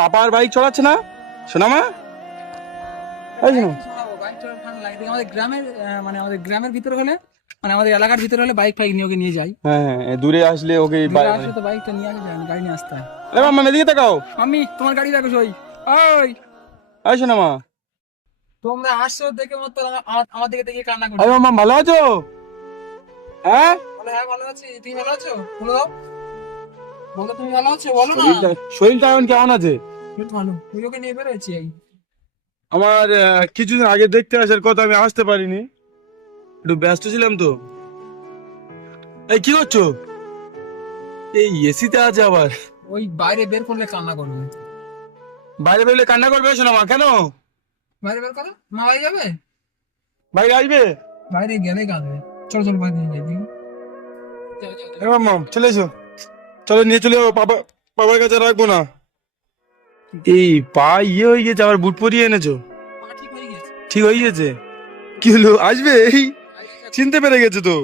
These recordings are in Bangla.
পাপার বাইক চড়াচ্ছে না সোনামা? এই শোনো, বাইক চালানো ঠান্ডা লাগে আমাদের গ্রামের মানে আমাদের গ্রামের ভিতরে হলে মানে আমাদের এলাকার ভিতরে হলে বাইক ফাইক নিয়ে ওকে নিয়ে যাই। হ্যাঁ হ্যাঁ, দূরে আসলে ওকে দূরে আসলে তো বাইকটা নিয়ে আসা যায় না, গাড়ি নিয়ে আসতে হয়। এ মাম্মা এদিকে তাকাও। আমি তোমার গাড়ি রাখো সই। ওই এই সোনামা, তোমরা আসছো দেখে মতো আমার দিকে দেখে কান্না এই করছো। মাম্মা ভালো আছো? হ্যাঁ বলে হ্যাঁ ভালো আছি, তুমি ভালো আছো? বলো দাও, বলো তুমি ভালো আছো, বলো না। শরীরটা এখন কেমন আছে? এই তো ভালো, তুই ওকে নিয়ে বেরোচ্ছি এই। আমার কিছুদিন আগে দেখতে আসার কথা, আমি আসতে পারিনি, একটু ব্যস্ত ছিলাম তো। এই কি করছো? এই এসিতে আছে আবার। ওই বাইরে বের করলে কান্না করবে। বাইরে বেরোলে কান্না করবে সোনামা? কেন? বাইরে বের করো, মা বাড়ি যাবে, বাইরে আসবে? বাইরে গেলে কাঁদবে। চলো চলো বাইরে নিয়ে যাই দেখি। এ মাম্মা চলে এসো, চলো নিয়ে চলে যাবো। বাবার কাছে রাখবো না। এই পা ইয়ে হয়ে গেছে, আবার বুট পরিয়ে এনেছো? মা ঠিক হয়ে গেছে। ঠিক হয়ে গেছে? কি হলো, আসবে? এই চিনতে পেরে গেছে তো।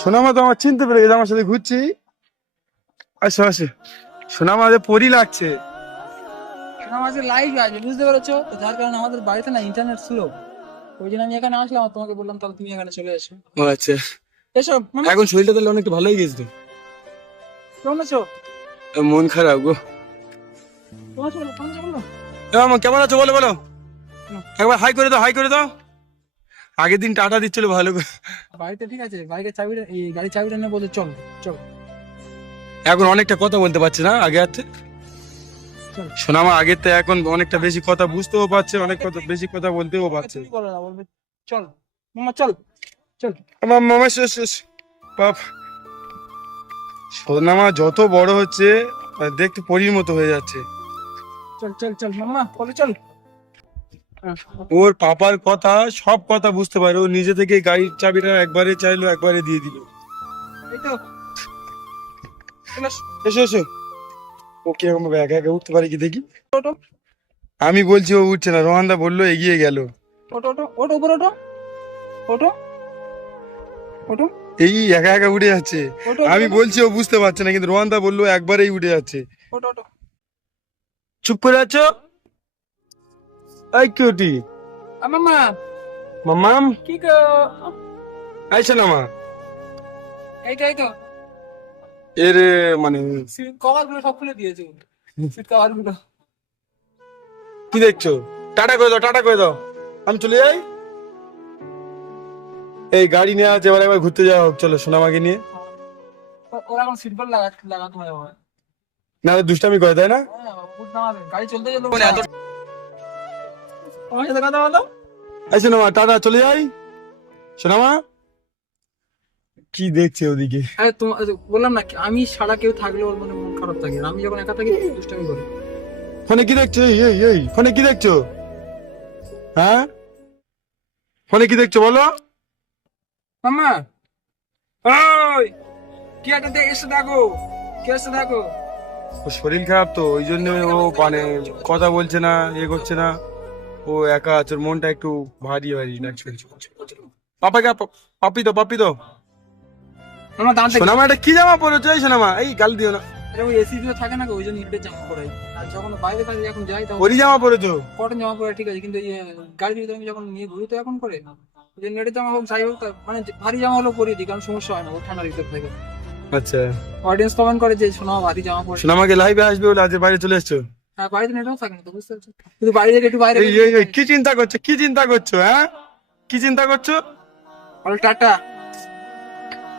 সোনামা তো আমার চিনতে পেরে গেছে, আমার সাথে ঘুরছি। আসো আসো, সোনামা যে পরি লাগছে। আমাদের লাইভ আছে বুঝতে পেরেছো তো, যার কারণে আমাদের বাড়িতে না ইন্টারনেট স্লো, ওই জন্য আমি এখানে আসলাম আর তোমাকে বললাম তাহলে তুমি এখানে চলে এসো। ও আচ্ছা, এসো মামা, এখন শরীরটা তাহলে অনেকটা ভালো হয়ে গেছে তো? কেমন আছো? মন খারাপ গো। তোমার চলো কেমন আছো বলো। এ মামা কেমন আছো বলো বলো, একবার হাই করে দাও, হাই করে দাও। আগের দিন টাটা দিচ্ছিল ভালো করে। বাড়িতে ঠিক আছে, বাইকের চাবিটা এই গাড়ির চাবিটা নিয়ে বলছে চল চল এখন অনেকটা কথা বলতে পারছে না আগে আছে। চল। সোনামা আগের তো এখন অনেকটা বেশি কথা বুঝতেও পারছে, অনেক কথা বেশি কথা বলতেও পারছে। তুমি বলো না, বলবে চল মামা চল চল। আমার মামা শেষ শেষ বাপ। সোনামা যত বড় হচ্ছে দেখতে পরীর মতো হয়ে যাচ্ছে। চল চল চল মামা বলে চল। ওর পাপার কথা সব কথা বুঝতে পারে, ও নিজে থেকে গাড়ির চাবিটা একবারে চাইলো, একবারে দিয়ে দিল। এই তো চলে এসো। এসো এসো, ও কিরকম ভাবে একা একা উঠতে পারে কি দেখি। ওটো আমি বলছি ও উঠছে না, রোহানদা বললো এগিয়ে গেল। ওটো ওটো ওটো উপরে ওটো ওটো ওটো এই একা একা উঠে যাচ্ছে। ওটো আমি বলছি ও বুঝতে পারছে না, কিন্তু রোহানদা বললো একবারেই উঠে যাচ্ছে। ওটো ওটো। চুপ করে আছো? এই কিউটি মামা মাম্মাম, কি গো, আইসো না মা। এইটাই তো এর মানে সিট কভার গুলো সব খুলে দিয়েছে, সিট কভার গুলো। কি দেখছো? টাটা করে দাও, টাটা করে দাও, আমি চলে যাই। এই গাড়ি নিয়ে আছে, এবার একবার ঘুরতে যাওয়া হোক, চলো সোনামাকে নিয়ে। ওরা এখন সিট বেল্ট লাগাতে হয় আমার। না দুষ্টামি করে তাই না? হ্যাঁ, বুট নামাবে, গাড়ি চলতে চলতে আমার সাথে কথা বলো। আইসো না মা, টাটা, চলে যাই। সোনামা কি দেখছে ওদিকে? আরে তোমার বললাম না আমি সারা কেউ থাকলে ওর মানে মন খারাপ থাকে, আর আমি যখন একা থাকি দুষ্টামি করে। ফোনে কি দেখছো? এই ফোনে কি দেখছো? হ্যাঁ ফোনে কি দেখছো বলো? মামা ওই কি একটা এসে দেখো, কে এসে দেখো। ওর শরীর খারাপ তো, ওই জন্য ও মানে কথা বলছে না, করছে না। ও একা আছে, ওর মনটা একটু ভারী ভারী লাগছে। পাপাকে পাপি তো, পাপি তো। আমার দাঁত দেখো। সোনামা এটা কি জামা পরেছো? এই সোনামা এই গাল দিও না। আরে ওই এসি গুলো থাকে না গো, ওই জন্য ইটের জামা পরাই। আর যখন বাইরে বাইরে যখন যাই তখন ওরই জামা পরেছো? কটন জামা পরে ঠিক আছে, কিন্তু এই গাড়ির ভিতরে আমি যখন নিয়ে ঘুরি তো এখন করে ওই যে নেটের জামা হোক যাই হোক মানে ভারী জামা হলেও পরিয়ে দিই, কারণ সমস্যা হয় না ও ঠান্ডার ভিতর থেকে। আচ্ছা, অডিয়েন্স কমেন্ট করে যে শোনা ভারী জামা পরে। সোনামাকে লাইভে আসবে বলে আজ বাইরে চলে এসছো? হ্যাঁ বাড়িতে নেটও থাকে না তো, বুঝতে পারছো, কিন্তু বাইরে থেকে একটু বাইরে এই কি চিন্তা করছো, কি চিন্তা করছো? হ্যাঁ কি চিন্তা করছো? বলো টাটা।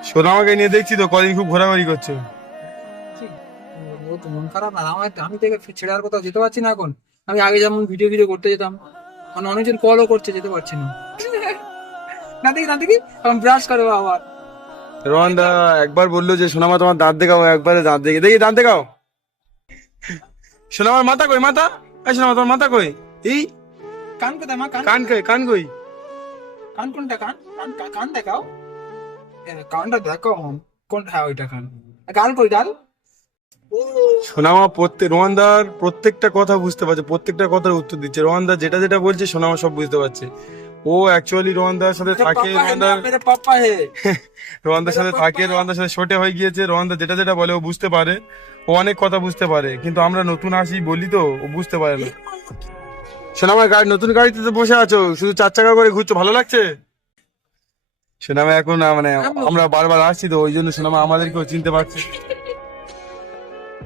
সোনামাকে নিয়ে দেখছি তো কদিন খুব ঘোরাঘুরি করছো। ও তো মন খারাপ না আমার, আমি থেকে ছেড়ে আর কোথাও যেতে পারছি না এখন। আমি আগে যেমন ভিডিও করতে যেতাম, মানে অনেকজন কলও করছে, যেতে পারছি না। না দেখি না দেখি এখন ব্রাশ করে আবার। রোহানদা একবার বললো যে সোনামা তোমার দাঁত দেখাও, একবারে দাঁত দেখে দেখি, দাঁত দেখাও। সোনামার মাথা কই, মাথা? এই সোনামা তোমার মাথা কই? এই কান কোথায় মা, কান কান কই, কান কই? কান কোনটা, কান কান কান দেখাও, কানটা দেখো কোনটা, হ্যাঁ ওইটা কান। গাল কই গাল? সোনামা রোহানদার প্রত্যেকটা কথা বুঝতে পারছে, প্রত্যেকটা কথার উত্তর দিচ্ছে। রোহানদা যেটা যেটা বলছে সোনামা সব বুঝতে পারছে। ও অ্যাকচুয়ালি রোহানদার সাথে থাকে, মেরে পাপা হে। রোহানদার সাথে থাকে, রোহানদার সাথে শোটে হয়ে গিয়েছে। রোহানদা যেটা যেটা বলে ও বুঝতে পারে, ও অনেক কথা বুঝতে পারে, কিন্তু আমরা নতুন আসি বলি তো ও বুঝতে পারে না। শোনা আমার গাড়ি, নতুন গাড়িতে তো বসে আছো, শুধু 4 চাকা করে ঘুরছো, ভালো লাগছে? সোনামা এখন মানে আমরা বারবার আসছি তো ওই জন্য সোনামা আমাদেরকেও চিনতে পারছে।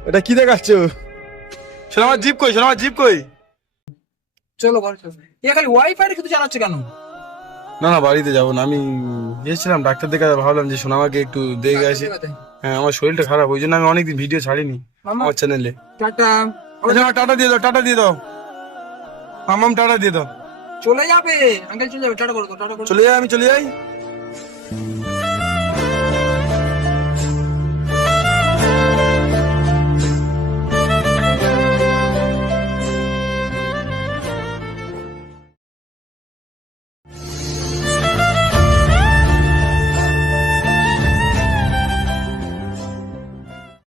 এটা কি দেখাচ্ছ? সোনামা জিপ কই, সোনামা জিপ কই? চলো ঘরে চলো। এ খালি ওয়াইফাই শুধু চালাচ্ছে কেন? না না, বাড়িতে যাবো না, আমি গিয়েছিলাম ডাক্তার দেখে, ভাবলাম যে সোনামাকে একটু দেখে আসি। হ্যাঁ, আমার শরীরটা খারাপ, ওই জন্য আমি অনেকদিন ভিডিও ছাড়িনি মামা আমার চ্যানেলে। টাটা। টাটা দিয়ে দাও, টাটা দিয়ে দাও মামাম, টাটা দিয়ে দাও। চলে যাবে আঙ্কেল, চলে যাবে, টাটা করে দাও, টাটা করে দাও। চলে যাই, আমি চলে যাই।